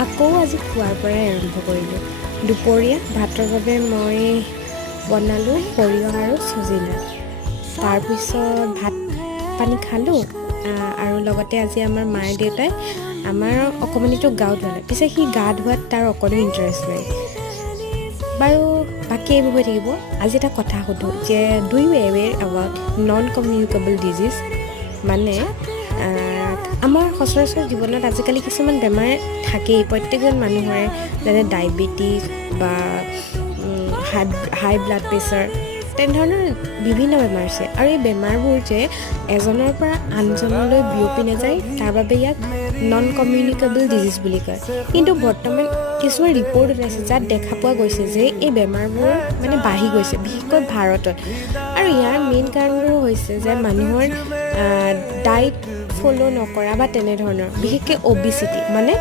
আকৌ আজি খোৱাৰ পৰাই আৰম্ভ কৰিলোঁ। দুপৰীয়া ভাতৰ বাবে মই বনালোঁ সৰিয়হ আৰু ছজিনা। তাৰপিছত ভাত পানী খালোঁ আৰু লগতে আজি আমাৰ মায়ে দেউতাই আমাৰ অকণমানিটোক গাও ধুৱালে। পিছে সি গা ধোৱাত তাৰ অকণো ইণ্টাৰেষ্ট নাই। বাৰু বাকী এইবোৰ হৈ থাকিব। আজি এটা কথা সোধোঁ যে do you aware about non communicable disease? মানে আমাৰ সচৰাচৰ জীৱনত আজিকালি কিছুমান বেমাৰ থাকেই প্ৰত্যেকজন মানুহৰে, যেনে ডায়েবেটিছ বা হাই ব্লাড প্ৰেছাৰ, তেনেধৰণৰ বিভিন্ন বেমাৰ আছে। আৰু এই বেমাৰবোৰ যে এজনৰ পৰা আনজনলৈ বিয়পি নাযায়, তাৰ বাবে ইয়াক নন কমিউনিকেবল ডিজিজ বুলি কয়। কিন্তু বৰ্তমান কিছুমান ৰিপৰ্ট ওলাইছে যাত দেখা পোৱা গৈছে যে এই বেমাৰবোৰ মানে বাঢ়ি গৈছে, বিশেষকৈ ভাৰতত। আৰু ইয়াৰ মেইন কাৰণবোৰ হৈছে যে মানুহৰ ডায়েট ফ'ল' নকৰা বা তেনেধৰণৰ, বিশেষকৈ অবিচিটি মানে